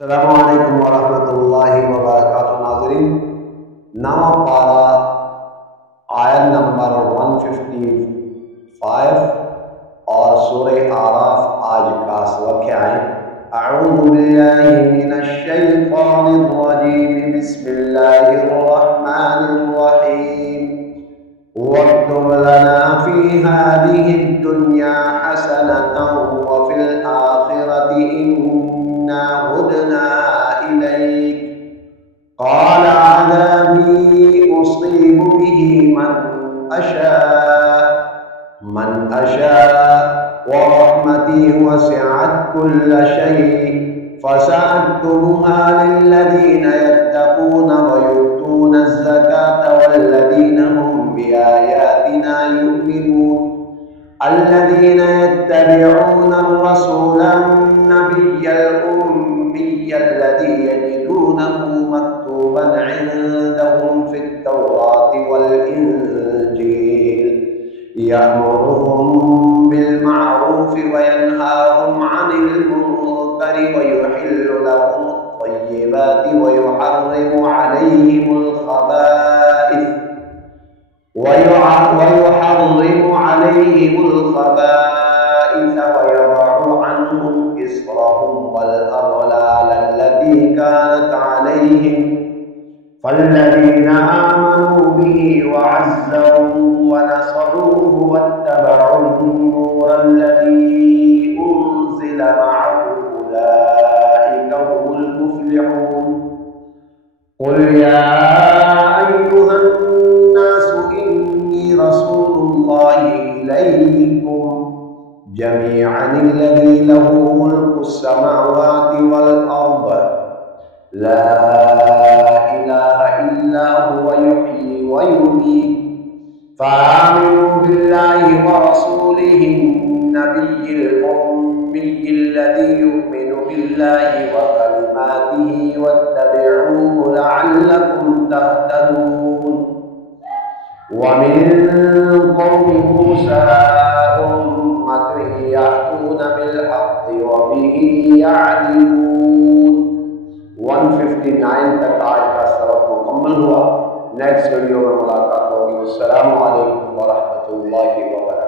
अस्सलामुअलैकुम वरहमतुल्लाहि वबरकातुहू। नाज़रीन, नवा पारा आयत नंबर 155 और सूरह आराफ आज का सबक क्या है। अऊज़ु बिल्लाहि मिनश शैतानिर रजीम, बिस्मिल्लाहिर्रहमानिर्रहीम। वक्तुब लना फी हादिहिद दुन्या हसनतन व फिल आखिरति इन्ना हुदना इलैक क़ाल अज़ाबी उसीबु बिही मन अशा व रहमती वसिअत कुल्ल शै फसअक्तुबुहा लिल्लज़ीना यत्तक़ून व यु'तून अज़्ज़कात वल्लज़ीना हुम बिआयातिना युमिनून الذين يتبعون الرسول النبي الأمي الذي يجدونه مكتوبا عندهم في التوراة والإنجيل يأمرهم بالمعروف وينهاهم عن المنكر ويحل لهم الطيبات ويحرم عليهم الخبائث ويضع عنهم إصرهم والأغلال التي كانت عليهم فالذين آمنوا به وعزروه ونصروه واتبعوا النور الذي أنزل معه أولئك هم المفلحون. قل يا أيها الناس إني رسول الله إليكم جميعا الذي له ملك السماوات والأرض لا إله إلا هو يحيي ويميت فآمنوا بالله ورسوله النبي الأمي الذي يؤمن بالله وكلماته واتبعوه لعلكم تهتدون. ومن قوم موسى أمة يهدون بالحق وبه يعدلون। 159 तक आज का सबक मुकम्मल हुआ। नेक्स्ट वीडियो में मुलाकात होगी। अस्सलामु अलैकुम वरहमतुल्लाहि वबरकातुहू।